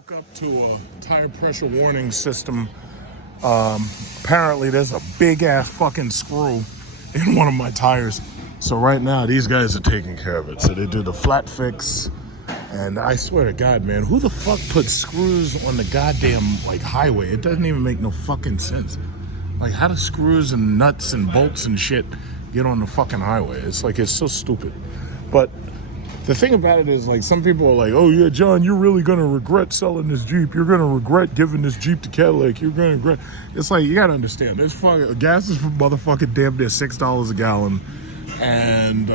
woke up to a tire pressure warning system. Apparently there's a big ass fucking screw in one of my tires. So right now these guys are taking care of it. So they do the flat fix. And I swear to God, man, who the fuck puts screws on the goddamn highway? It doesn't even make no fucking sense. Like, how do screws and nuts and bolts and shit get on the fucking highway? It's so stupid. But the thing about it is, some people are like, oh yeah, John, you're really gonna regret selling this Jeep. You're gonna regret giving this Jeep to Cadillac. You're gonna regret. It's like, you gotta understand, this fucking gas is for motherfucking damn near $6 a gallon. And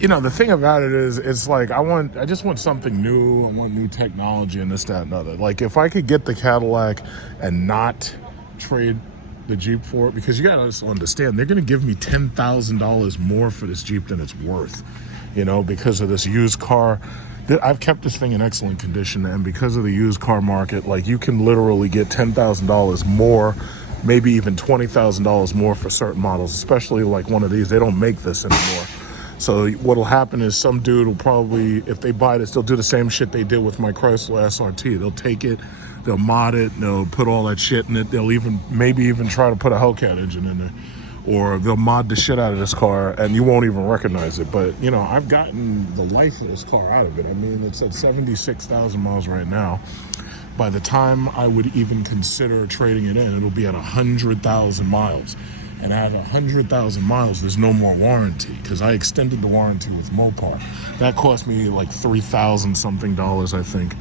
the thing about it is, it's like, I just want something new. I want new technology and this, that, and other. Like, if I could get the Cadillac and not trade the Jeep for it, because you gotta understand, they're gonna give me $10,000 more for this Jeep than it's worth, because of this used car. I've kept this thing in excellent condition, and because of the used car market, you can literally get $10,000 more, maybe even $20,000 more for certain models, especially like one of these. They don't make this anymore. So what'll happen is some dude will probably, if they buy this, they'll do the same shit they did with my Chrysler SRT. They'll take it, they'll mod it, they'll put all that shit in it. They'll maybe even try to put a Hellcat engine in there. Or they'll mod the shit out of this car and you won't even recognize it. But, I've gotten the life of this car out of it. I mean, it's at 76,000 miles right now. By the time I would even consider trading it in, it'll be at 100,000 miles. And at 100,000 miles, there's no more warranty, because I extended the warranty with Mopar. That cost me $3,000 something, I think.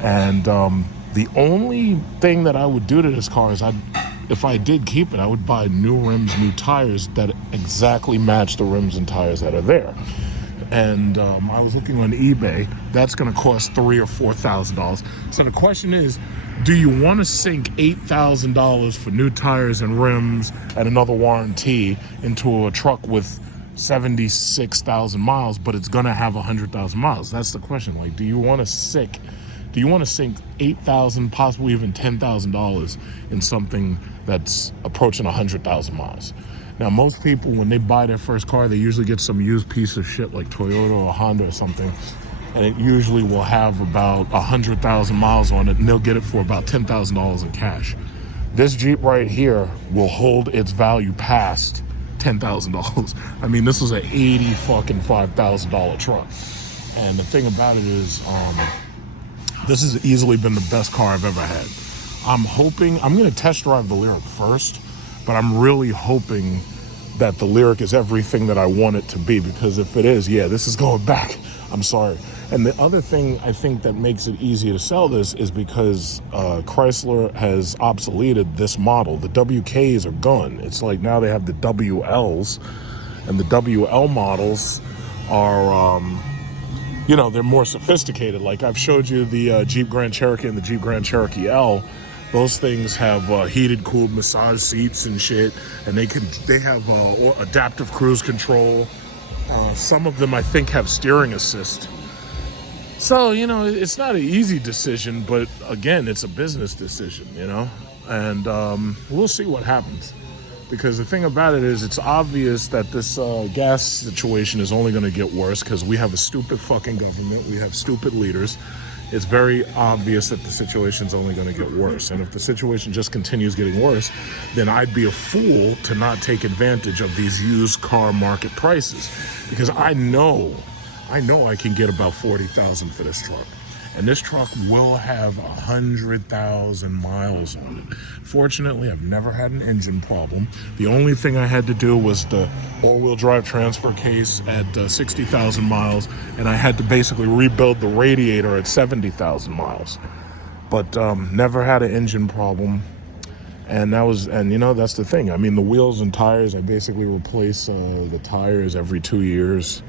And the only thing that I would do to this car is, if I did keep it, I would buy new rims, new tires that exactly match the rims and tires that are there. And I was looking on eBay. That's going to cost $3,000 or $4,000. So the question is, do you want to sink $8,000 for new tires and rims and another warranty into a truck with 76,000 miles, but it's going to have 100,000 miles? That's the question. Do you want to sink $8,000, possibly even $10,000 in something that's approaching 100,000 miles? Now, most people, when they buy their first car, they usually get some used piece of shit like Toyota or Honda or something, and it usually will have about 100,000 miles on it, and they'll get it for about $10,000 in cash. This Jeep right here will hold its value past $10,000. I mean, this is an $85,000 truck. And the thing about it is, this has easily been the best car I've ever had. I'm going to test drive the Lyriq first, but I'm really hoping that the Lyriq is everything that I want it to be, because if it is, yeah, this is going back. I'm sorry. And the other thing I think that makes it easier to sell this is because Chrysler has obsoleted this model. The WKs are gone. It's like now they have the WLs, and the WL models are, they're more sophisticated. Like I've showed you the Jeep Grand Cherokee and the Jeep Grand Cherokee L. Those things have heated, cooled massage seats and shit, and they have adaptive cruise control. Some of them, I think, have steering assist. So, it's not an easy decision, but again, it's a business decision, and we'll see what happens. Because the thing about it is, it's obvious that this gas situation is only going to get worse, because we have a stupid fucking government. We have stupid leaders. It's very obvious that the situation's only going to get worse. And if the situation just continues getting worse, then I'd be a fool to not take advantage of these used car market prices. Because I know I can get about $40,000 for this truck. And this truck will have 100,000 miles on it. Fortunately, I've never had an engine problem. The only thing I had to do was the all-wheel drive transfer case at 60,000 miles, and I had to basically rebuild the radiator at 70,000 miles. But never had an engine problem. And that's the thing. I mean, the wheels and tires, I basically replace the tires every 2 years.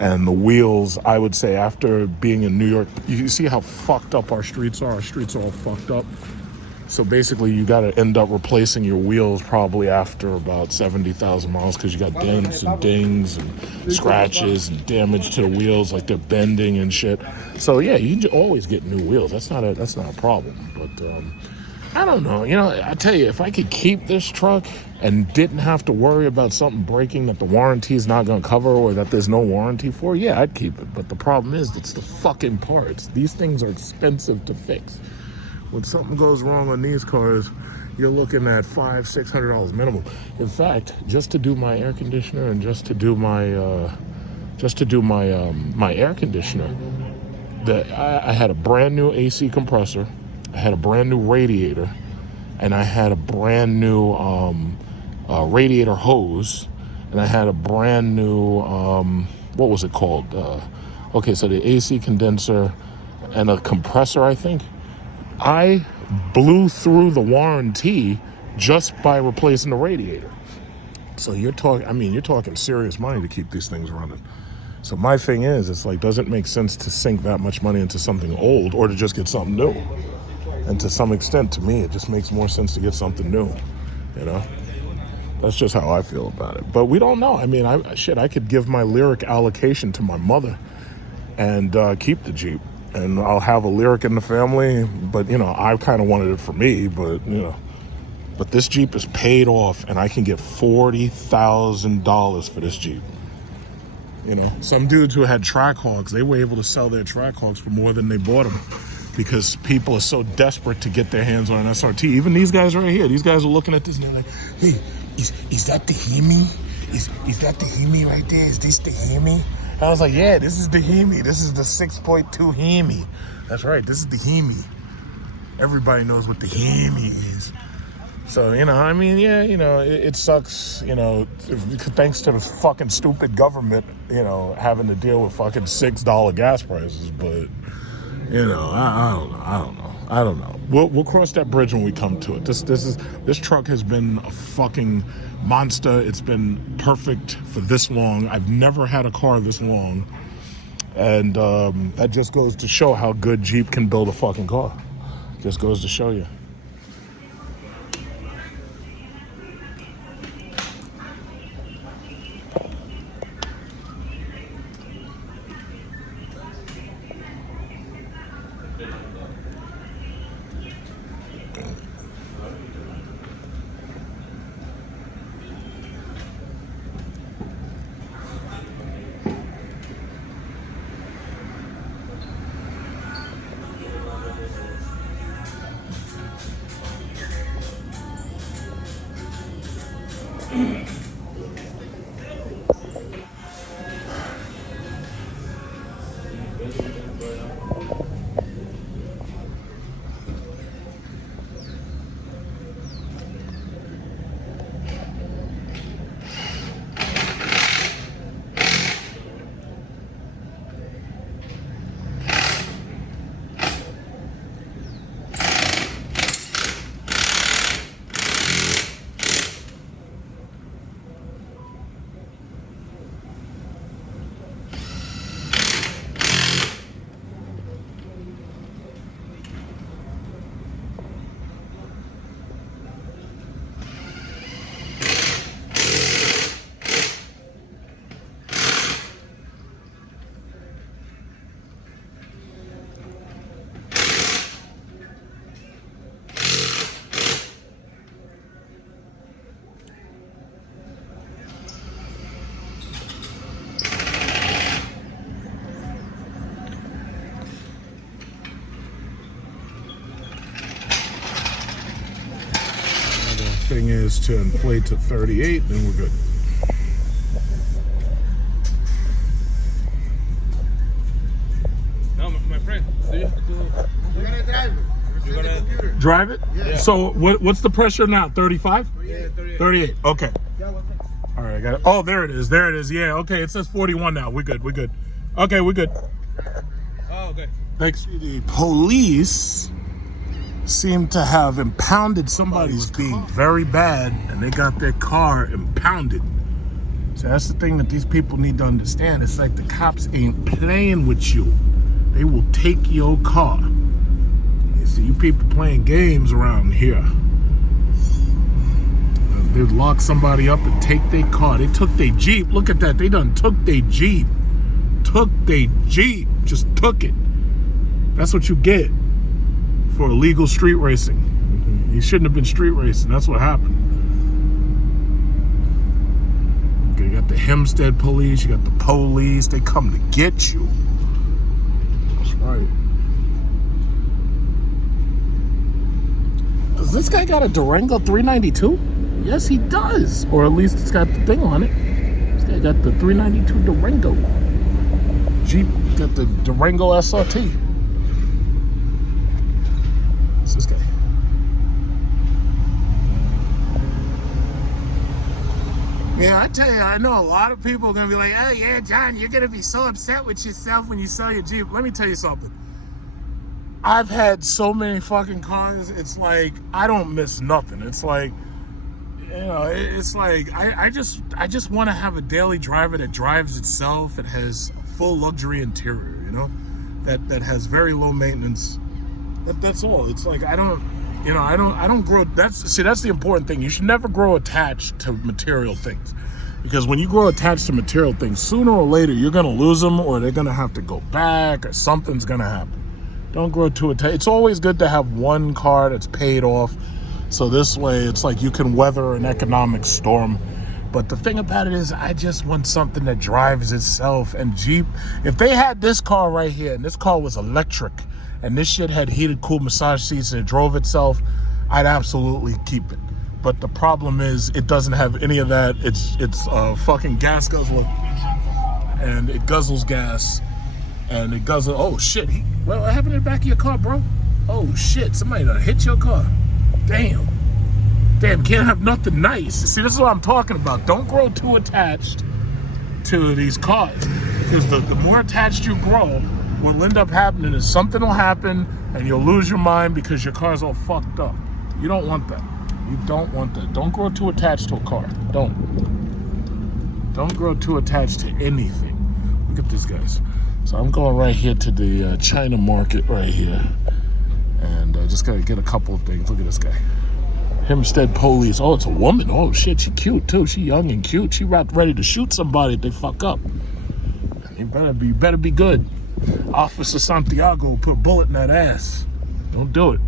And the wheels, I would say, after being in New York, you see how fucked up our streets are? Our streets are all fucked up. So basically, you got to end up replacing your wheels probably after about 70,000 miles, because you got dents and dings and scratches and damage to the wheels, like they're bending and shit. So yeah, you can always get new wheels. That's not a problem. But I don't know. You know, I tell you, if I could keep this truck and didn't have to worry about something breaking that the warranty is not going to cover or that there's no warranty for, yeah, I'd keep it. But the problem is, it's the fucking parts. These things are expensive to fix. When something goes wrong on these cars, you're looking at $500-$600 minimum. In fact, just to do my air conditioner and just to do my my air conditioner, I had a brand new AC compressor, I had a brand new radiator, and I had a brand new radiator hose, and I had a brand new what was it called? Okay, so the AC condenser and a compressor, I think. I blew through the warranty just by replacing the radiator. So you're talking serious money to keep these things running. So my thing is, it's like, does it make sense to sink that much money into something old or to just get something new? And to some extent, to me, it just makes more sense to get something new, you know? That's just how I feel about it. But we don't know. I mean, I could give my lyric allocation to my mother and keep the Jeep. And I'll have a lyric in the family, but, you know, I kind of wanted it for me, but, you know. But this Jeep is paid off, and I can get $40,000 for this Jeep. You know, some dudes who had Trackhawks, they were able to sell their Trackhawks for more than they bought them because people are so desperate to get their hands on an SRT. Even these guys right here, these guys are looking at this and they're like, hey, is that the Hemi? Is that the Hemi right there? Is this the Hemi? I was like, yeah, this is the Hemi. This is the 6.2 Hemi. That's right, this is the Hemi. Everybody knows what the Hemi is. So, you know, I mean, yeah, you know, it sucks, you know, thanks to the fucking stupid government, you know, having to deal with fucking $6 gas prices. But, you know, I don't know. We'll cross that bridge when we come to it. This truck has been a fucking monster. It's been perfect for this long. I've never had a car this long. And that just goes to show how good Jeep can build a fucking car. Just goes to show you. Thing is to inflate to 38, then we're good. No, my friend, do you have to... You're gonna drive it. You're gonna Drive it? Yeah. So what's the pressure now? 35? Yeah, 38. 38. Okay. All right, I got it. Oh, there it is. There it is. Yeah, okay. It says 41 now. We're good. We're good. Okay, we're good. Oh, okay. Thanks. The police seem to have impounded somebody who's being very bad, and they got their car impounded. So that's the thing that these people need to understand. It's like the cops ain't playing with you. They will take your car. You see, you people playing games around here. They'd lock somebody up and take their car. They took their Jeep. Look at that. They done took their Jeep. Took their Jeep. Just took it. That's what you get for illegal street racing. He shouldn't have been street racing. That's what happened. Okay, you got the Hempstead police. You got the police. They come to get you. That's right. Does this guy got a Durango 392? Yes, he does. Or at least it's got the thing on it. This guy got the 392 Durango. Jeep got the Durango SRT. What's this guy? Yeah, I tell you, I know a lot of people are going to be like, oh yeah, John, you're going to be so upset with yourself when you sell your Jeep. Let me tell you something. I've had so many fucking cars, it's like, I don't miss nothing. It's like, you know, it's like, I just want to have a daily driver that drives itself, that has full luxury interior, you know, that has very low maintenance. That's all. It's like, I don't grow, that's the important thing. You should never grow attached to material things. Because when you grow attached to material things, sooner or later, you're going to lose them, or they're going to have to go back, or something's going to happen. Don't grow too attached. It's always good to have one car that's paid off. So this way, it's like you can weather an economic storm. But the thing about it is, I just want something that drives itself. And Jeep, if they had this car right here, and this car was electric, and this shit had heated, cool massage seats, and it drove itself, I'd absolutely keep it. But the problem is, it doesn't have any of that. It's a fucking gas guzzler, and it guzzles gas, and it guzzles. Oh shit! What happened in the back of your car, bro? Oh shit! Somebody done hit your car. Damn, can't have nothing nice. See, this is what I'm talking about. Don't grow too attached to these cars, because the more attached you grow, what'll end up happening is something will happen, and you'll lose your mind because your car's all fucked up. You don't want that. You don't want that. Don't grow too attached to a car. Don't grow too attached to anything. Look at this, guys. So I'm going right here to the China market right here. And I just got to get a couple of things. Look at this guy. Hempstead police. Oh, it's a woman. Oh, shit. She cute, too. She young and cute. She ready to shoot somebody if they fuck up. You better be good. Officer Santiago put a bullet in that ass. Don't do it.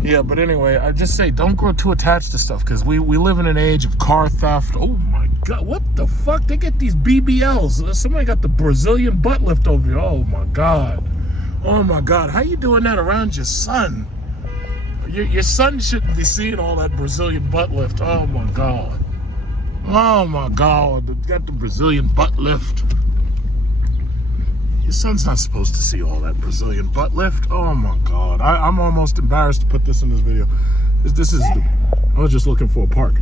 Yeah, but anyway, I just say don't grow too attached to stuff, because we live in an age of car theft. Oh my God, what the fuck? They get these BBLs. Somebody got the Brazilian butt lift over here. Oh my God. Oh my God. How you doing that around your son? Your son shouldn't be seeing all that Brazilian butt lift. Oh my God. Oh my God. They got the Brazilian butt lift. Your son's not supposed to see all that Brazilian butt lift. Oh my God. I'm almost embarrassed to put this in this video. This is I was just looking for a park.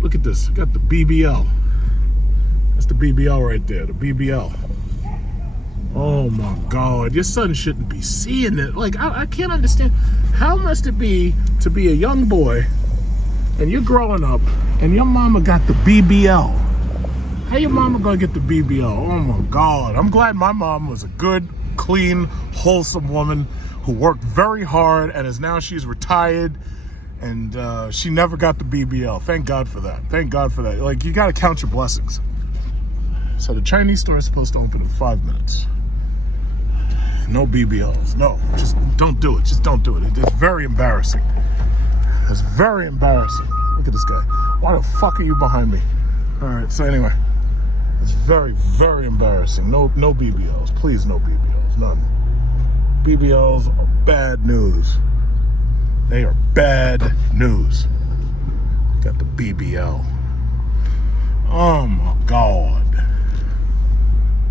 Look at this. Got the BBL. That's the BBL right there. The BBL. Oh my God. Your son shouldn't be seeing it. Like, I can't understand. How must it be to be a young boy and you're growing up and your mama got the BBL? How your mama gonna get the BBL? Oh my God. I'm glad my mom was a good, clean, wholesome woman who worked very hard, and she's retired, and she never got the BBL. Thank God for that. Thank God for that. Like, you gotta count your blessings. So the Chinese store is supposed to open in 5 minutes. No BBLs. No, just don't do it. Just don't do it. It's very embarrassing. It's very embarrassing. Look at this guy. Why the fuck are you behind me? All right, so anyway. It's very, very embarrassing. No BBLs. Please, no BBLs. None. BBLs are bad news. They are bad news. Got the BBL. Oh my God.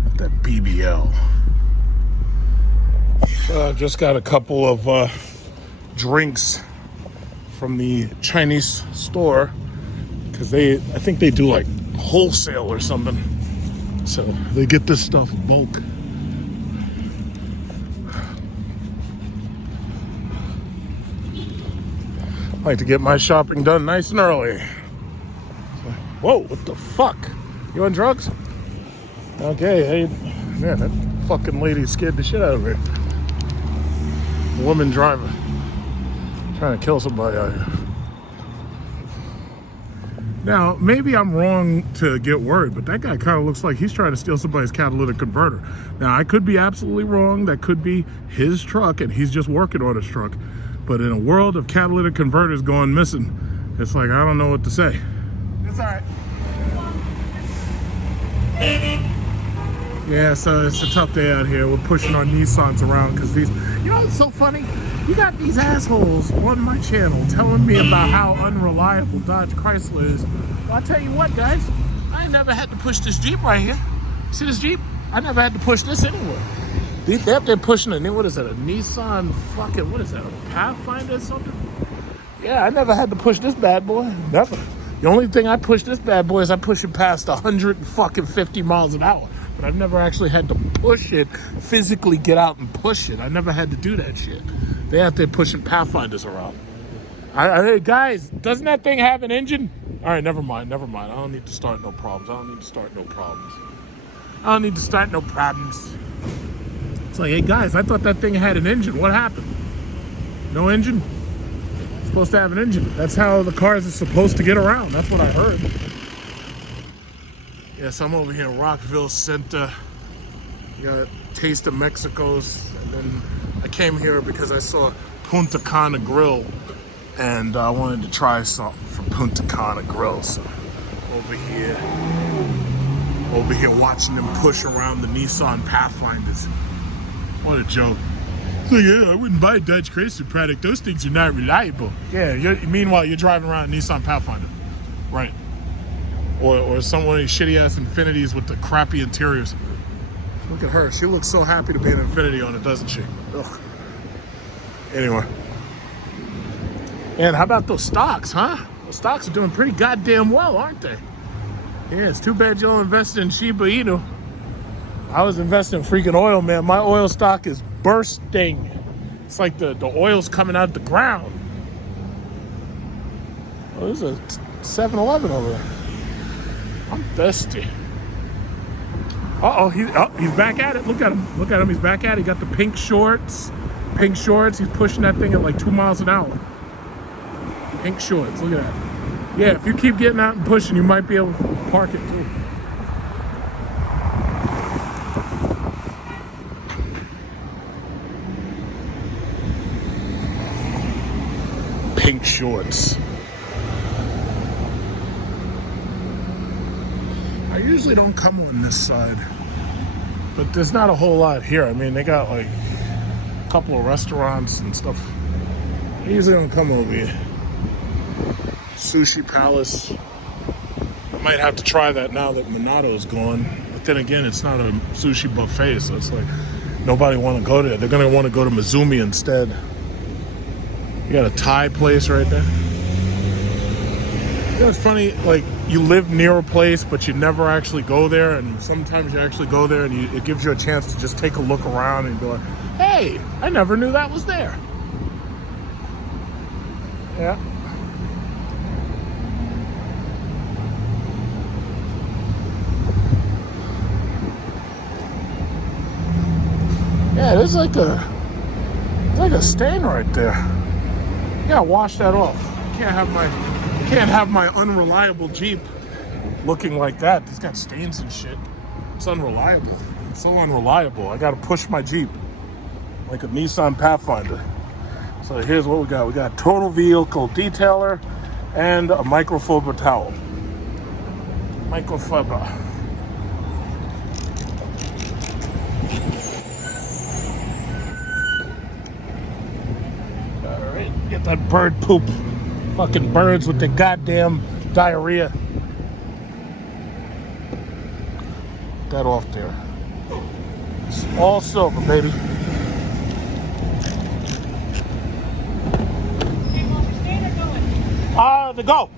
Got that BBL. Just got a couple of drinks from the Chinese store, because I think they do like wholesale or something. So they get this stuff in bulk. I like to get my shopping done nice and early. Whoa, what the fuck? You on drugs? Okay, hey, man, that fucking lady scared the shit out of me. Woman driver. Trying to kill somebody out here. Now, maybe I'm wrong to get worried, but that guy kind of looks like he's trying to steal somebody's catalytic converter. Now, I could be absolutely wrong. That could be his truck, and he's just working on his truck. But in a world of catalytic converters going missing, it's like, I don't know what to say. It's all right. Yeah, so it's a tough day out here. We're pushing our Nissans around because these, you know what's so funny? You got these assholes on my channel telling me about how unreliable Dodge Chrysler is. Well, I'll tell you what, guys, I ain't never had to push this Jeep right here. See this Jeep? I never had to push this anywhere. They're up there pushing a, what is that, a Nissan fucking, what is that, a Pathfinder or something? Yeah, I never had to push this bad boy, never. The only thing I push this bad boy is I push it past 150 miles an hour. But I've never actually had to push it, physically get out and push it. I never had to do that shit. They out there pushing Pathfinders around. Hey, guys, doesn't that thing have an engine? All right, never mind. I don't need to start no problems. It's like, hey, guys, I thought that thing had an engine. What happened? No engine? It's supposed to have an engine. That's how the cars are supposed to get around. That's what I heard. Yes, I'm over here in Rockville Center. You got Taste of Mexico's. And then I came here because I saw Punta Cana Grill. And I wanted to try something from Punta Cana Grill. So over here watching them push around the Nissan Pathfinders. What a joke. So yeah, I wouldn't buy a Dodge Chrysler product. Those things are not reliable. Yeah, meanwhile, you're driving around a Nissan Pathfinder. Right. Or some one of these shitty ass Infinities with the crappy interiors. Look at her. She looks so happy to be an Infinity on it, doesn't she? Ugh. Anyway. And how about those stocks, huh? Those stocks are doing pretty goddamn well, aren't they? Yeah, it's too bad you don't invest in Shiba Inu. I was investing in freaking oil, man. My oil stock is bursting. It's like the oil's coming out the ground. Oh, there's a 7-Eleven over there. I'm thirsty. He's back at it. Look at him. He's back at it. He got the pink shorts. He's pushing that thing at like 2 miles an hour. Pink shorts. Look at that. Yeah, if you keep getting out and pushing, you might be able to park it too. Pink shorts. I usually don't come on this side, but there's not a whole lot here. I mean, they got like a couple of restaurants and stuff. I usually don't come over here. Sushi Palace. I might have to try that now that Monato's gone. But then again, it's not a sushi buffet, so it's like nobody want to go there. They're gonna want to go to Mizumi instead. You got a Thai place right there. You know, it's funny, like, you live near a place, but you never actually go there, and sometimes you actually go there, and it gives you a chance to just take a look around and be like, hey, I never knew that was there. Yeah. Yeah, there's like a stain right there. You gotta wash that off. Can't have my unreliable Jeep looking like that. It's got stains and shit. It's unreliable. It's so unreliable. I gotta push my Jeep like a Nissan Pathfinder. So here's what we got. We got total vehicle detailer and a microfiber towel. Microfiber. Alright, get that bird poop. Fucking birds with the goddamn diarrhea. Get that off there. It's all silver, baby. To go.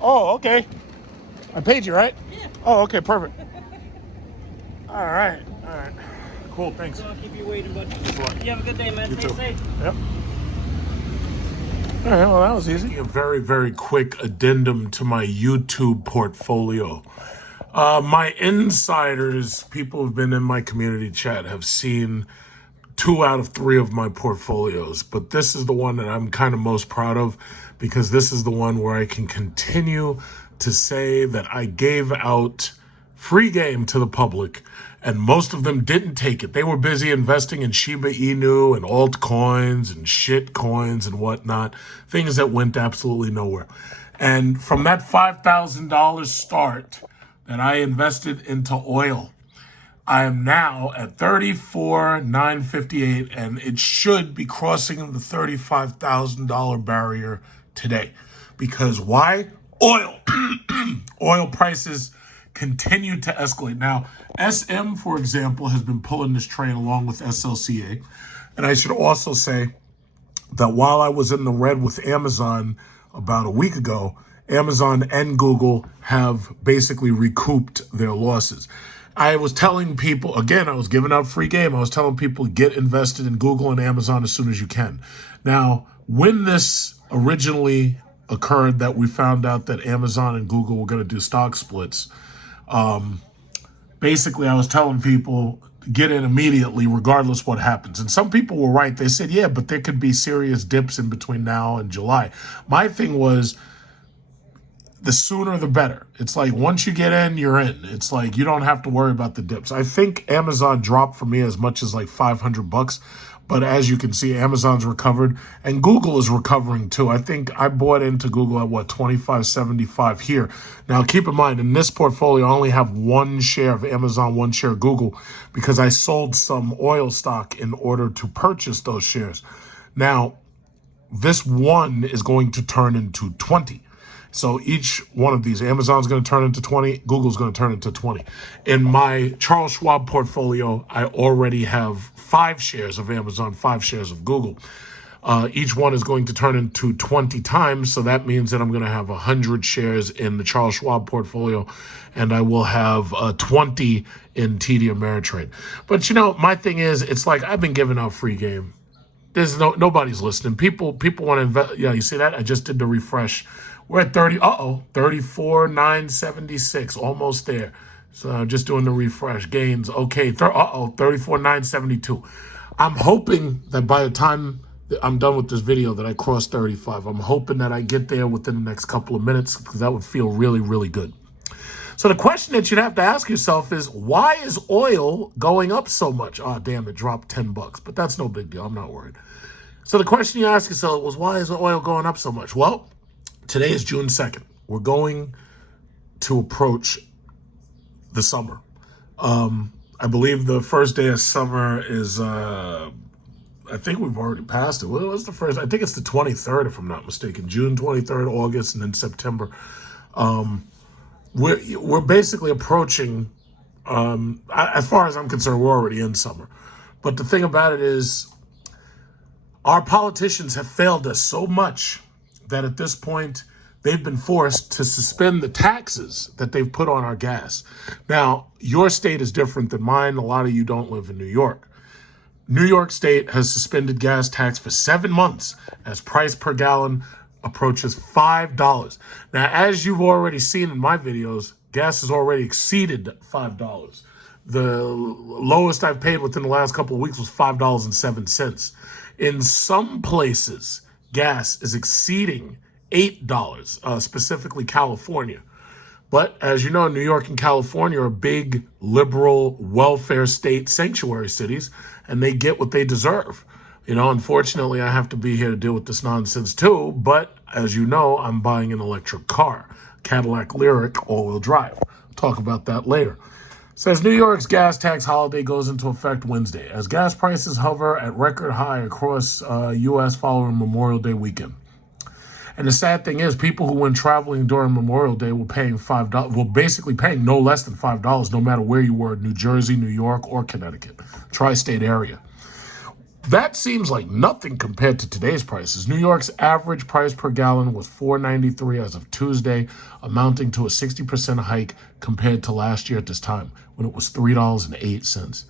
Oh, okay. I paid you, right? Yeah. Oh, okay, perfect. All right. Cool, thanks. I'll keep you waiting, bud. You have a good day, man. You Stay too. safe. Yep. All right, well, that was easy. A very, very quick addendum to my YouTube portfolio. My insiders, people who've been in my community chat, have seen 2 out of 3 of my portfolios, but this is the one that I'm kind of most proud of because this is the one where I can continue to say that I gave out free game to the public, and most of them didn't take it. They were busy investing in Shiba Inu and altcoins and shit coins and whatnot, things that went absolutely nowhere. And from that $5,000 start that I invested into oil, I am now at 34,958, and it should be crossing the $35,000 barrier today. Because why? Oil. Oil prices continue to escalate. Now, SM, for example, has been pulling this train along with SLCA. And I should also say that while I was in the red with Amazon about a week ago, Amazon and Google have basically recouped their losses. I was telling people, again, I was giving out free game. I was telling people, get invested in Google and Amazon as soon as you can. Now, when this originally occurred, that we found out that Amazon and Google were going to do stock splits, basically I was telling people, get in immediately regardless what happens. And some people were right. They said, yeah, but there could be serious dips in between now and July. My thing was, the sooner the better. It's like once you get in, you're in. It's like you don't have to worry about the dips. I think Amazon dropped for me as much as like $500, but as you can see, Amazon's recovered and Google is recovering too. I think I bought into Google at what, $25.75 here. Now keep in mind, in this portfolio, I only have one share of Amazon, one share of Google, because I sold some oil stock in order to purchase those shares. Now, this one is going to turn into 20. So each one of these, Amazon's going to turn into 20, Google's going to turn into 20. In my Charles Schwab portfolio, I already have 5 shares of Amazon, 5 shares of Google. Each one is going to turn into 20 times, so that means that I'm going to have 100 shares in the Charles Schwab portfolio, and I will have 20 in TD Ameritrade. But you know, my thing is, it's like I've been giving out free game. There's nobody's listening. People want to invest. Yeah, you see that? I just did the refresh. We're at 34,976, almost there. So I'm just doing the refresh. Gains, okay, 34,972. I'm hoping that by the time I'm done with this video that I cross 35. I'm hoping that I get there within the next couple of minutes, because that would feel really, really good. So the question that you'd have to ask yourself is, why is oil going up so much? Oh, damn, it dropped $10, but that's no big deal. I'm not worried. So the question you ask yourself was, why is oil going up so much? Well, today is June 2nd. We're going to approach the summer. I believe the first day of summer is, I think we've already passed it. Well, what's the first? I think it's the 23rd, if I'm not mistaken. June 23rd, August, and then September. We're basically approaching, as far as I'm concerned, we're already in summer. But the thing about it is, our politicians have failed us so much that at this point, they've been forced to suspend the taxes that they've put on our gas. Now, your state is different than mine. A lot of you don't live in New York. New York State has suspended gas tax for 7 months as price per gallon approaches $5. Now, as you've already seen in my videos, gas has already exceeded $5. The lowest I've paid within the last couple of weeks was $5.07. In some places, gas is exceeding $8, specifically California. But as you know, New York and California are big liberal welfare state sanctuary cities, and they get what they deserve. You know, unfortunately, I have to be here to deal with this nonsense too. But as you know, I'm buying an electric car, Cadillac Lyric all-wheel drive. Talk about that later. Says New York's gas tax holiday goes into effect Wednesday as gas prices hover at record high across U.S. following Memorial Day weekend. And the sad thing is, people who went traveling during Memorial Day were paying $5. Well, basically paying no less than $5, no matter where you were, New Jersey, New York, or Connecticut, tri-state area. That seems like nothing compared to today's prices. New York's average price per gallon was $4.93 as of Tuesday, amounting to a 60% hike compared to last year at this time, when it was $3.08,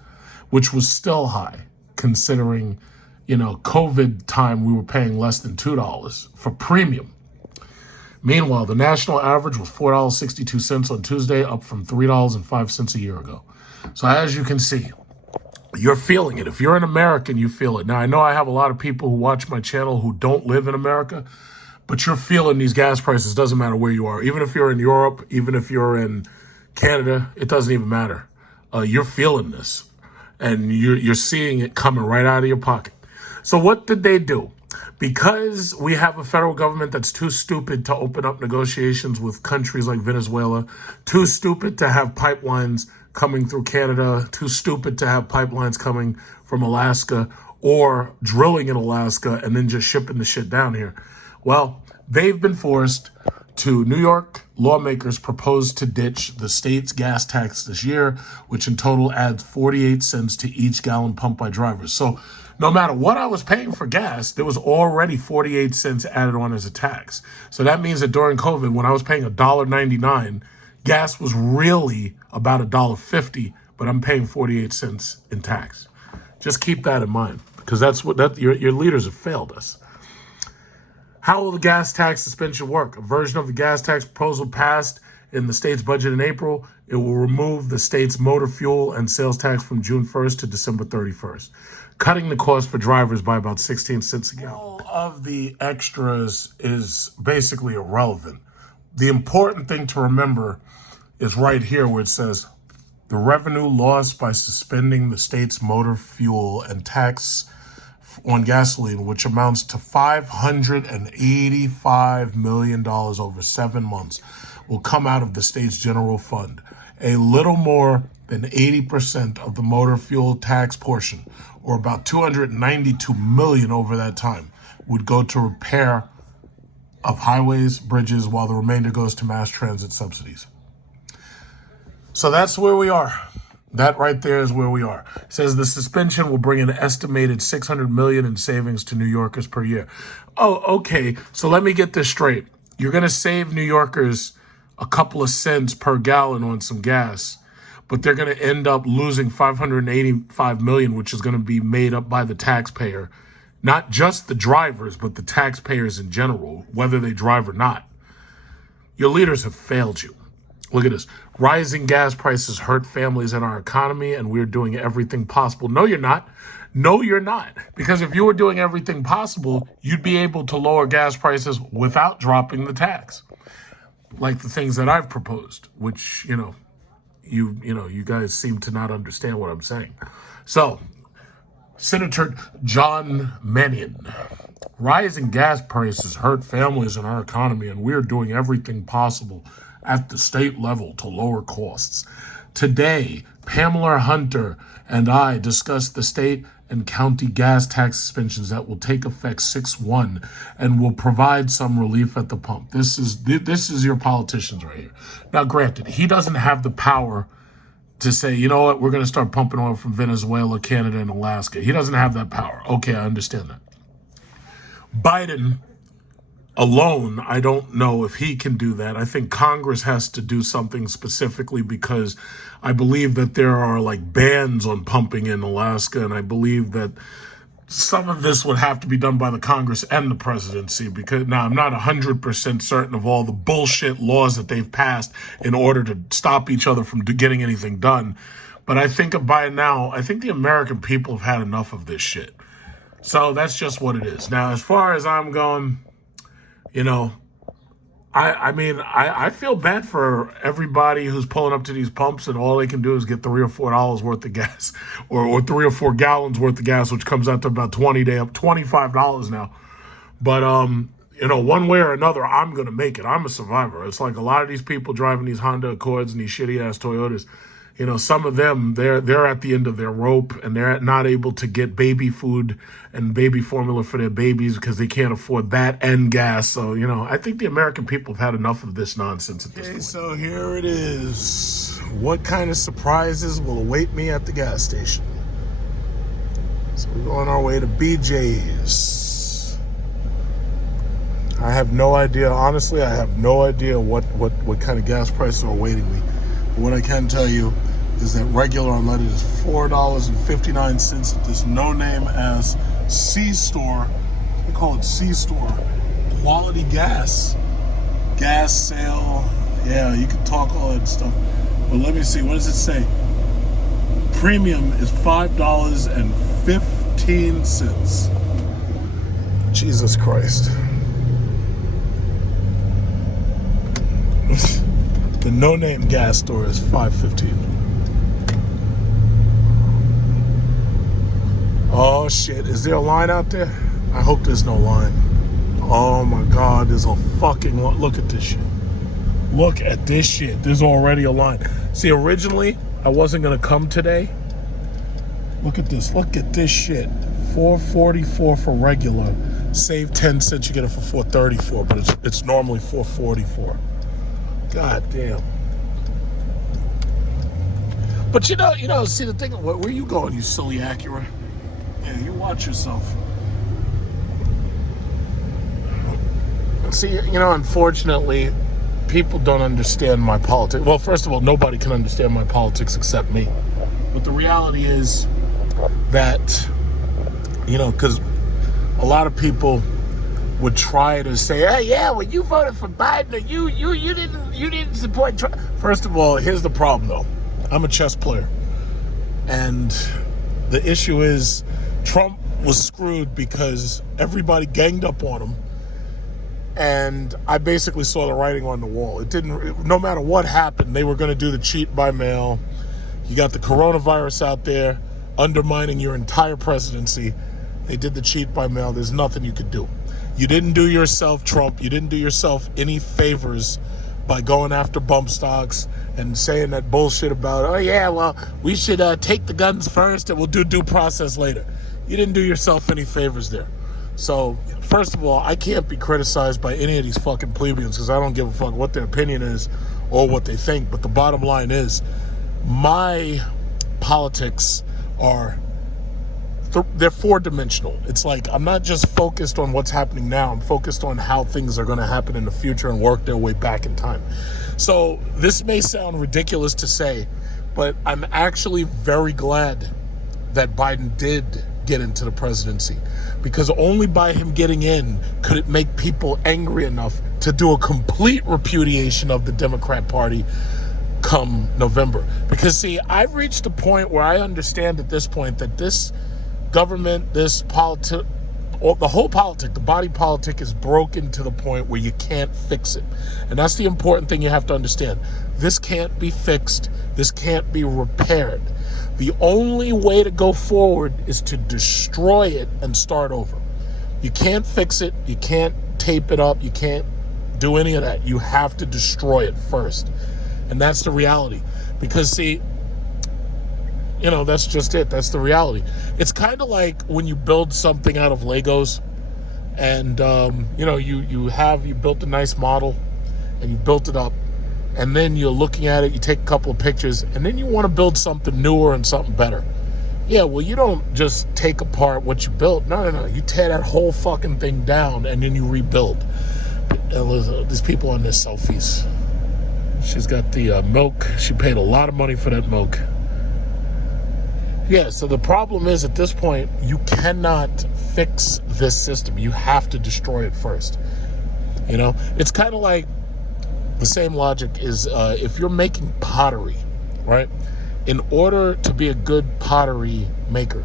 which was still high, considering, you know, COVID time we were paying less than $2 for premium. Meanwhile, the national average was $4.62 on Tuesday, up from $3.05 a year ago. So as you can see, you're feeling it. If you're an American, you feel it. Now, I know I have a lot of people who watch my channel who don't live in America, but you're feeling these gas prices. Doesn't matter where you are. Even if you're in Europe, even if you're in Canada, it doesn't even matter. You're feeling this, and you're seeing it coming right out of your pocket. So what did they do? Because we have a federal government that's too stupid to open up negotiations with countries like Venezuela, too stupid to have pipelines coming through Canada, too stupid to have pipelines coming from Alaska or drilling in Alaska and then just shipping the shit down here. Well, they've been forced to. New York lawmakers proposed to ditch the state's gas tax this year, which in total adds 48 cents to each gallon pumped by drivers. So no matter what I was paying for gas, there was already 48 cents added on as a tax. So that means that during COVID, when I was paying $1.99, gas was really about $1.50, but I'm paying 48 cents in tax. Just keep that in mind, because that's what your leaders have failed us. How will the gas tax suspension work? A version of the gas tax proposal passed in the state's budget in April. It will remove the state's motor fuel and sales tax from June 1st to December 31st, cutting the cost for drivers by about 16 cents a gallon. All of the extras is basically irrelevant. The important thing to remember is right here where it says the revenue lost by suspending the state's motor fuel and tax on gasoline, which amounts to $585 million over 7 months, will come out of the state's general fund. A little more than 80% of the motor fuel tax portion, or about $292 million over that time, would go to repair of highways, bridges, while the remainder goes to mass transit subsidies. So that's where we are. That right there is where we are. It says the suspension will bring an estimated $600 million in savings to New Yorkers per year. Oh, okay. So let me get this straight. You're going to save New Yorkers a couple of cents per gallon on some gas, but they're going to end up losing $585 million, which is going to be made up by the taxpayer, not just the drivers, but the taxpayers in general, whether they drive or not. Your leaders have failed you. Look at this. Rising gas prices hurt families in our economy, and we're doing everything possible. No, you're not. No, you're not. Because if you were doing everything possible, you'd be able to lower gas prices without dropping the tax. Like the things that I've proposed, which, you guys seem to not understand what I'm saying. So, Senator John Mannion. Rising gas prices hurt families in our economy, and we're doing everything possible at the state level to lower costs. Today, Pamela Hunter and I discussed the state and county gas tax suspensions that will take effect 6/1 and will provide some relief at the pump. This is your politicians right here. Now, granted, he doesn't have the power to say, you know what, we're going to start pumping oil from Venezuela, Canada, and Alaska. He doesn't have that power. Okay, I understand that. Biden alone, I don't know if he can do that. I think Congress has to do something specifically, because I believe that there are like bans on pumping in Alaska, and I believe that some of this would have to be done by the Congress and the presidency, because now I'm not 100% certain of all the bullshit laws that they've passed in order to stop each other from getting anything done. But I think by now, I think the American people have had enough of this shit. So that's just what it is. Now, as far as I'm going, I feel bad for everybody who's pulling up to these pumps and all they can do is get $3 or $4 worth of gas, or 3 or 4 gallons worth of gas, which comes out to about $25 now. But one way or another, I'm gonna make it. I'm a survivor. It's like a lot of these people driving these Honda Accords and these shitty ass Toyotas. Some of them, they're at the end of their rope, and they're not able to get baby food and baby formula for their babies because they can't afford that and gas. So, I think the American people have had enough of this nonsense at this point. So here it is. What kind of surprises will await me at the gas station? So we're on our way to BJ's. I have no idea. Honestly, I have no idea what kind of gas prices are awaiting me. What I can tell you is that regular unleaded is $4.59 at this no-name ass C-store. They call it C-store. Quality gas. Gas sale. Yeah, you can talk all that stuff. But let me see. What does it say? Premium is $5.15. Jesus Christ. The no-name gas store is $5.15. Oh shit, is there a line out there? I hope there's no line. Oh my God, there's a fucking line. Look at this shit. Look at this shit. There's already a line. See, originally, I wasn't gonna come today. Look at this. Look at this shit. $4.44 for regular. Save 10 cents, you get it for $4.34, but it's normally $4.44. God damn. But you know, see the thing, where are you going, you silly Acura? Yeah, you watch yourself. See, unfortunately, people don't understand my politics. Well, first of all, nobody can understand my politics except me. But the reality is that, because a lot of people would try to say, "Hey, yeah, well, you voted for Biden, or you didn't support Trump." First of all, here's the problem, though. I'm a chess player, and the issue is Trump was screwed because everybody ganged up on him, and I basically saw the writing on the wall. No matter what happened, they were going to do the cheat by mail. You got the coronavirus out there undermining your entire presidency. They did the cheat by mail. There's nothing you could do. You didn't do yourself, Trump. You didn't do yourself any favors by going after bump stocks and saying that bullshit about, oh yeah, well, we should take the guns first and we'll do due process later. You didn't do yourself any favors there. So, first of all, I can't be criticized by any of these fucking plebeians because I don't give a fuck what their opinion is or what they think. But the bottom line is, my politics are, they're four-dimensional. It's like I'm not just focused on what's happening now. I'm focused on how things are going to happen in the future and work their way back in time. So this may sound ridiculous to say, but I'm actually very glad that Biden did get into the presidency, because only by him getting in could it make people angry enough to do a complete repudiation of the Democrat Party come November. Because see, I've reached a point where I understand at this point that this government, this politic, the whole politic, the body politic is broken to the point where you can't fix it. And that's the important thing you have to understand. This can't be fixed. This can't be repaired. The only way to go forward is to destroy it and start over. You can't fix it. You can't tape it up. You can't do any of that. You have to destroy it first. And that's the reality. Because see, that's just it. That's the reality. It's kind of like when you build something out of Legos and, you built a nice model and you built it up, and then you're looking at it, you take a couple of pictures, and then you want to build something newer and something better. Yeah, well, you don't just take apart what you built. No. You tear that whole fucking thing down and then you rebuild. There's people on their selfies. She's got the milk. She paid a lot of money for that milk. Yeah, so the problem is at this point, you cannot fix this system. You have to destroy it first. It's kind of like the same logic is if you're making pottery, right? In order to be a good pottery maker,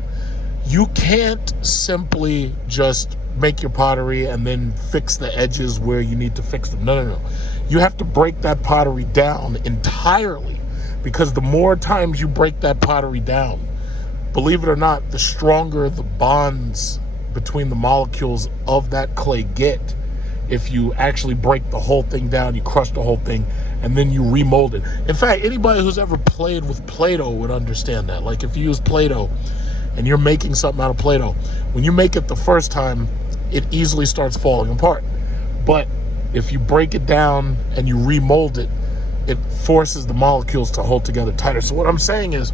you can't simply just make your pottery and then fix the edges where you need to fix them. No. You have to break that pottery down entirely, because the more times you break that pottery down, believe it or not, the stronger the bonds between the molecules of that clay get. If you actually break the whole thing down, you crush the whole thing, and then you remold it. In fact, anybody who's ever played with Play-Doh would understand that. Like if you use Play-Doh and you're making something out of Play-Doh, when you make it the first time, it easily starts falling apart. But if you break it down and you remold it, it forces the molecules to hold together tighter. So what I'm saying is,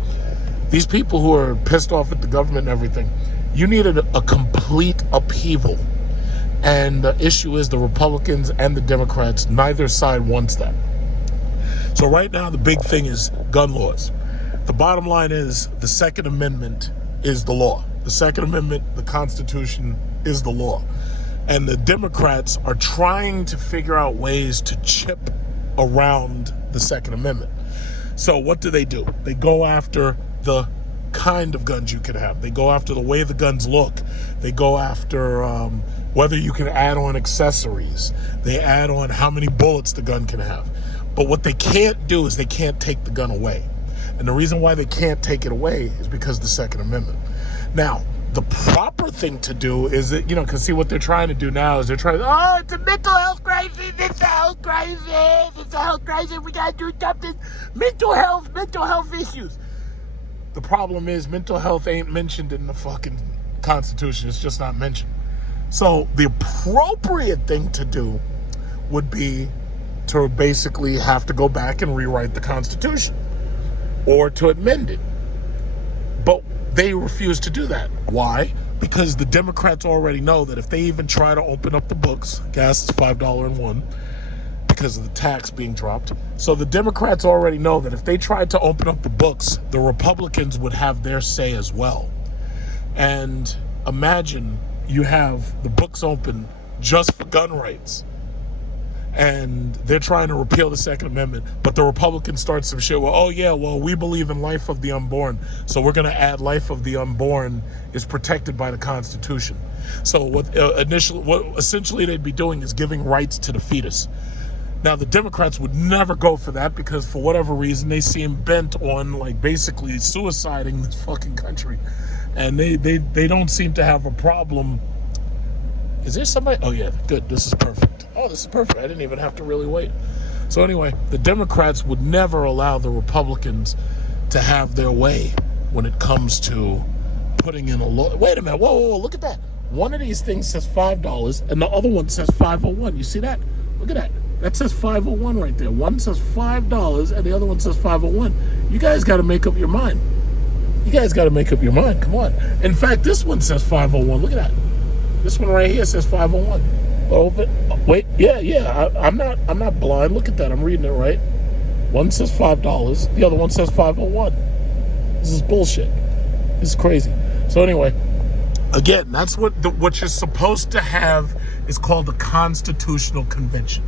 these people who are pissed off at the government and everything, you needed a complete upheaval. And the issue is the Republicans and the Democrats, neither side wants that. So right now, the big thing is gun laws. The bottom line is the Second Amendment is the law. The Second Amendment, the Constitution, is the law. And the Democrats are trying to figure out ways to chip around the Second Amendment. So what do? They go after the kind of guns you can have. They go after the way the guns look. They go after whether you can add on accessories. They add on how many bullets the gun can have. But what they can't do is they can't take the gun away. And the reason why they can't take it away is because of the Second Amendment. Now, the proper thing to do is that, because see what they're trying to do now is they're trying to, oh, it's a mental health crisis, it's a health crisis, we got to do something. Mental health issues. The problem is mental health ain't mentioned in the fucking Constitution. It's just not mentioned. So the appropriate thing to do would be to basically have to go back and rewrite the Constitution or to amend it. But they refuse to do that. Why? Because the Democrats already know that if they even try to open up the books, gas is $5.01 because of the tax being dropped. So the Democrats already know that if they tried to open up the books, the Republicans would have their say as well. And imagine you have the books open just for gun rights, and they're trying to repeal the Second Amendment, but the Republicans start some shit. Well, we believe in life of the unborn, so we're going to add life of the unborn is protected by the Constitution. So what essentially they'd be doing is giving rights to the fetus. Now, the Democrats would never go for that because for whatever reason, they seem bent on basically suiciding this fucking country. And they don't seem to have a problem. Is there somebody? Oh, yeah, good. This is perfect. Oh, this is perfect. I didn't even have to really wait. So anyway, the Democrats would never allow the Republicans to have their way when it comes to putting in a law. Wait a minute. Whoa, look at that. One of these things says $5 and the other one says $5.01. You see that? Look at that. That says $5.01 right there. One says $5 and the other one says $5.01. You guys got to make up your mind. Come on. In fact, this one says $5.01. Look at that. This one right here says $5.01. Oh, wait, yeah. I'm not blind. Look at that. I'm reading it right. One says $5. The other one says $5.01. This is bullshit. This is crazy. So anyway, again, that's what you're supposed to have is called the Constitutional Convention.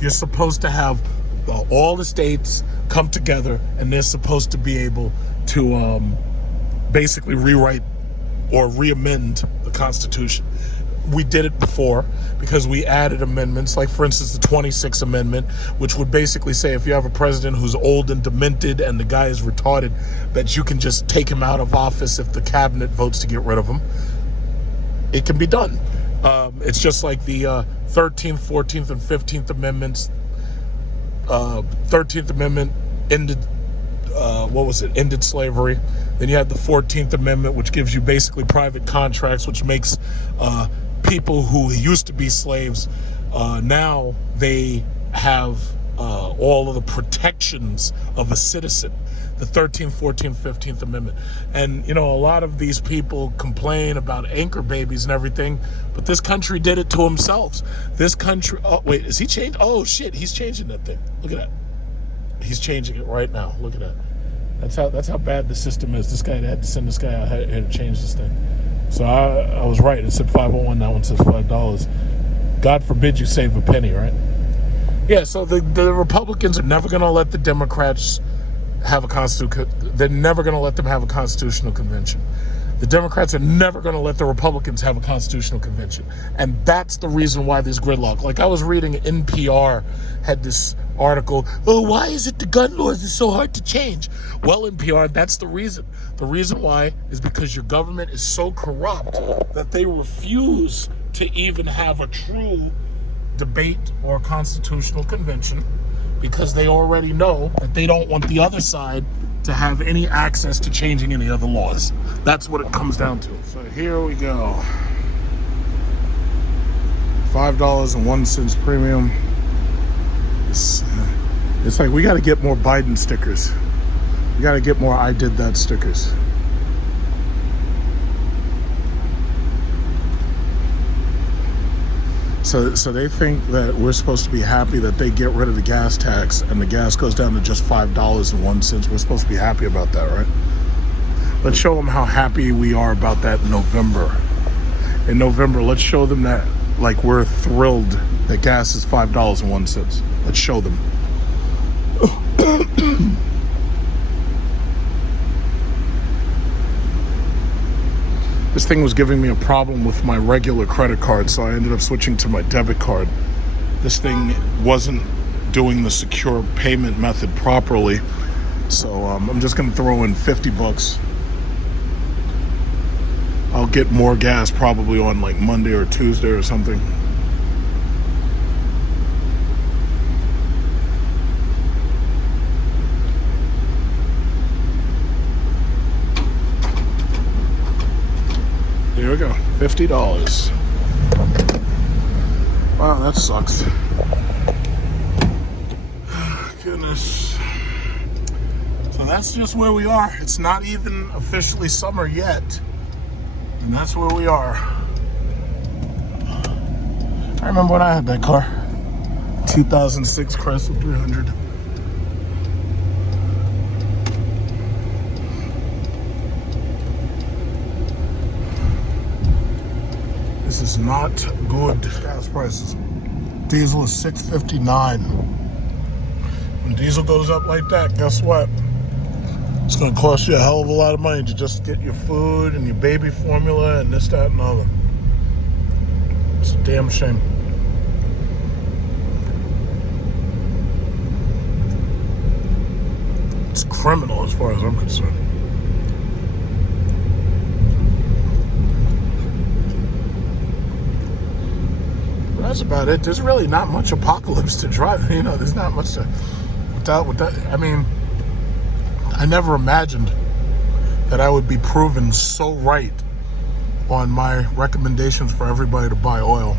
You're supposed to have all the states come together, and they're supposed to be able to basically rewrite or re-amend the Constitution. We did it before because we added amendments, like for instance the 26th Amendment, which would basically say if you have a president who's old and demented and the guy is retarded, that you can just take him out of office if the cabinet votes to get rid of him. It can be done. It's just like the 13th, 14th, and 15th Amendments. 13th Amendment ended ended slavery. Then you had the 14th Amendment, which gives you basically private contracts, which makes people who used to be slaves, now they have all of the protections of a citizen. The 13th, 14th, 15th Amendment. And, a lot of these people complain about anchor babies and everything, but this country did it to themselves. This country, oh, wait, is he changed? Oh, shit, he's changing that thing. Look at that. He's changing it right now. Look at that. That's how bad the system is. This guy had to send this guy out here to change this thing. So I was right. It said $5.01. That one says $5. God forbid you save a penny, right? Yeah. So the Republicans are never going to let the Democrats have a They're never going to let them have a constitutional convention. The Democrats are never going to let the Republicans have a constitutional convention. And that's the reason why there's gridlock. Like I was reading, NPR had this article, why is it the gun laws is so hard to change? Well, NPR, that's the reason. The reason why is because your government is so corrupt that they refuse to even have a true debate or constitutional convention because they already know that they don't want the other side to have any access to changing any other laws. That's what it comes down to. So here we go. $5.01 premium. It's like we got to get more Biden stickers. We got to get more I did that stickers. So they think that we're supposed to be happy that they get rid of the gas tax and the gas goes down to just $5.01. We're supposed to be happy about that, right? Let's show them how happy we are about that in November. In November, let's show them that like we're thrilled that gas is $5.01. Let's show them. This thing was giving me a problem with my regular credit card, so I ended up switching to my debit card. This thing wasn't doing the secure payment method properly. So I'm just gonna throw in $50. I'll get more gas probably on like Monday or Tuesday or something. There we go, $50. Wow, that sucks. Goodness. So that's just where we are. It's not even officially summer yet. And that's where we are. I remember when I had that car. 2006 Chrysler 300. This is not good. Gas prices. Diesel is $6.59. When diesel goes up like that, guess what? It's going to cost you a hell of a lot of money to just get your food and your baby formula and this, that, and other. It's a damn shame. It's criminal as far as I'm concerned. But that's about it. There's really not much apocalypse to drive. You know, there's not much to... With that, I mean... I never imagined that I would be proven so right on my recommendations for everybody to buy oil.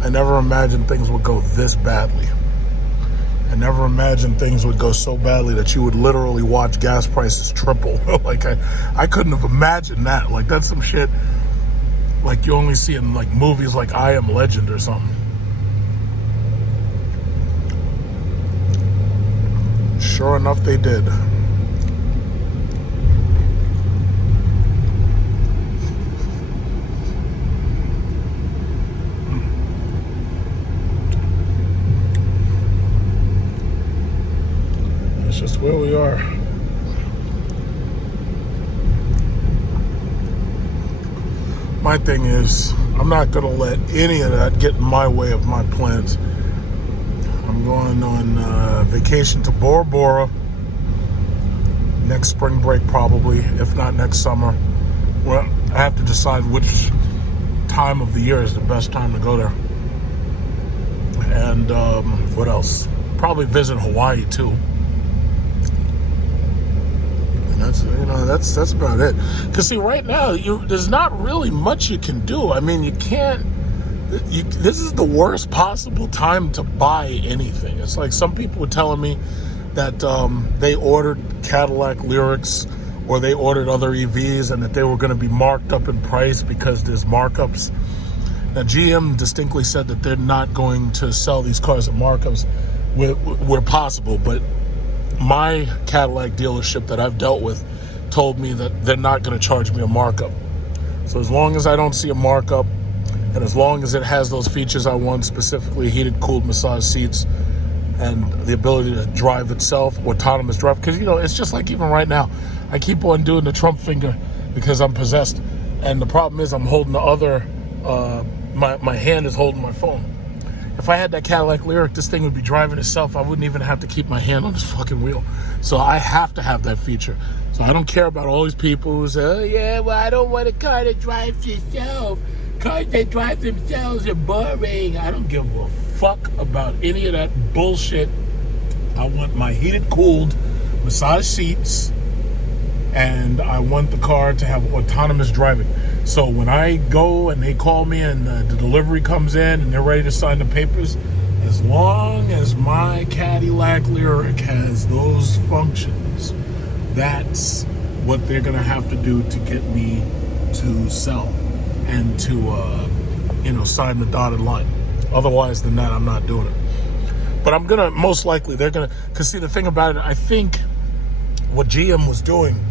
I never imagined things would go this badly. I never imagined things would go so badly that you would literally watch gas prices triple. Like I couldn't have imagined that. Like that's some shit like you only see in like movies like I Am Legend or something. Sure enough, they did. That's just where we are. My thing is, I'm not going to let any of that get in my way of my plans. I'm going on vacation to Bora Bora next spring break probably, if not next summer. Well, I have to decide which time of the year is the best time to go there. And what else? Probably visit Hawaii too. And that's about it. Because see, right now there's not really much you can do. I mean, you can't. This is the worst possible time to buy anything. It's like some people were telling me that they ordered Cadillac Lyrics or they ordered other EVs and that they were going to be marked up in price because there's markups. Now, GM distinctly said that they're not going to sell these cars at markups where possible, but my Cadillac dealership that I've dealt with told me that they're not going to charge me a markup. So as long as I don't see a markup, and as long as it has those features I want, specifically heated, cooled massage seats and the ability to drive itself, autonomous drive, because, it's just like even right now, I keep on doing the Trump finger because I'm possessed. And the problem is I'm holding the other, my hand is holding my phone. If I had that Cadillac Lyric, this thing would be driving itself. I wouldn't even have to keep my hand on this fucking wheel. So I have to have that feature. So I don't care about all these people who say, oh yeah, well, I don't want a car that drives itself. Cars that drive themselves are boring. I don't give a fuck about any of that bullshit. I want my heated, cooled massage seats, and I want the car to have autonomous driving. So when I go and they call me and the delivery comes in and they're ready to sign the papers, as long as my Cadillac Lyric has those functions, that's what they're going to have to do to get me to sell and to, sign the dotted line. Otherwise than that, I'm not doing it. But I'm going to, most likely, they're going to, because see, the thing about it, I think what GM was doing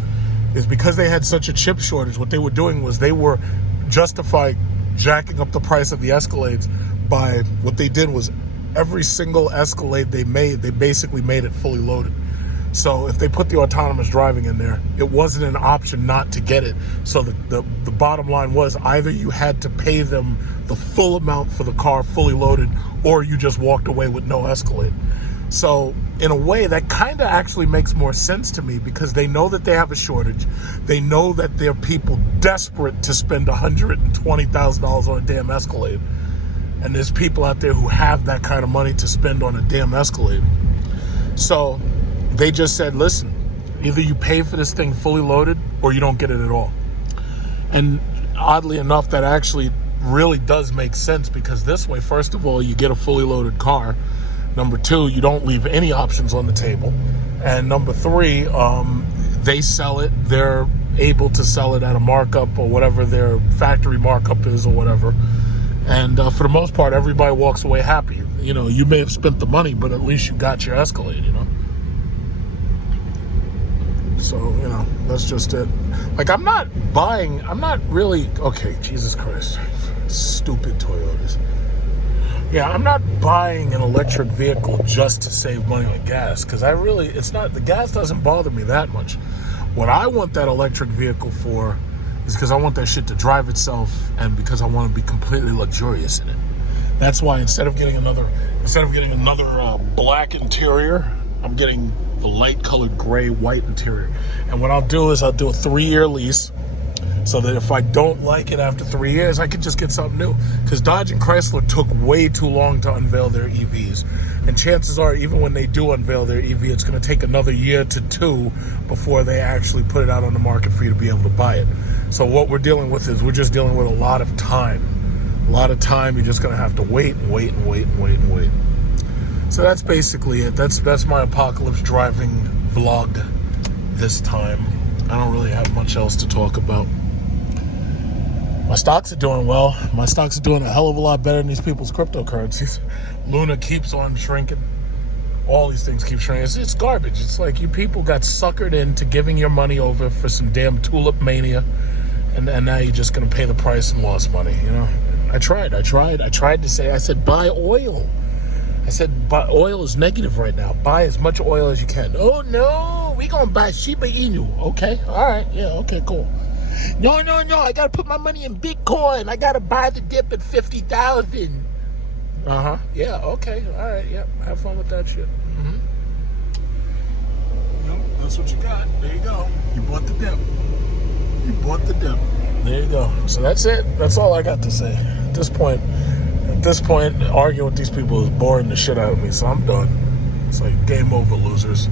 is because they had such a chip shortage, what they were doing was they were justifying jacking up the price of the Escalades by what they did was every single Escalade they made, they basically made it fully loaded. So if they put the autonomous driving in there, it wasn't an option not to get it. So the bottom line was either you had to pay them the full amount for the car fully loaded, or you just walked away with no Escalade. So in a way, that kind of actually makes more sense to me, because they know that they have a shortage. They know that there are people desperate to spend $120,000 on a damn Escalade. And there's people out there who have that kind of money to spend on a damn Escalade. So they just said, listen, either you pay for this thing fully loaded or you don't get it at all. And oddly enough, that actually really does make sense, because this way, first of all, you get a fully loaded car. Number two, you don't leave any options on the table. And number three, they sell it. They're able to sell it at a markup or whatever their factory markup is or whatever. And for the most part, everybody walks away happy. You know, you may have spent the money, but at least you got your Escalade, you know? So, you know, that's just it. Like, I'm not really, okay, Jesus Christ. Stupid Toyotas. Yeah, I'm not buying an electric vehicle just to save money on gas, because the gas doesn't bother me that much. What I want that electric vehicle for is because I want that shit to drive itself, and because I want to be completely luxurious in it. That's why instead of getting another black interior, I'm getting the light colored gray white interior. And what I'll do is I'll do a 3-year lease, so that if I don't like it after 3 years, I can just get something new. Because Dodge and Chrysler took way too long to unveil their EVs. And chances are, even when they do unveil their EV, it's going to take another year to 2 before they actually put it out on the market for you to be able to buy it. So what we're dealing with is we're just dealing with a lot of time. A lot of time. You're just going to have to wait and wait and wait and wait and wait. So that's basically it. That's my apocalypse driving vlog this time. I don't really have much else to talk about. My stocks are doing well. My stocks are doing a hell of a lot better than these people's cryptocurrencies. Luna keeps on shrinking. All these things keep shrinking. It's garbage. It's like you people got suckered into giving your money over for some damn tulip mania, and now you're just going to pay the price and lost money, you know? I tried to say, I said, buy oil. I said, but oil is negative right now. Buy as much oil as you can. Oh, no, we going to buy Shiba Inu. Okay, all right, yeah, okay, cool. No, I got to put my money in Bitcoin. I got to buy the dip at 50,000. Uh-huh, yeah, okay, all right, yeah, have fun with that shit. Mm-hmm. Yep, that's what you got. There you go. You bought the dip. There you go. So that's it. That's all I got to say. At this point, arguing with these people is boring the shit out of me, so I'm done. It's like game over, losers.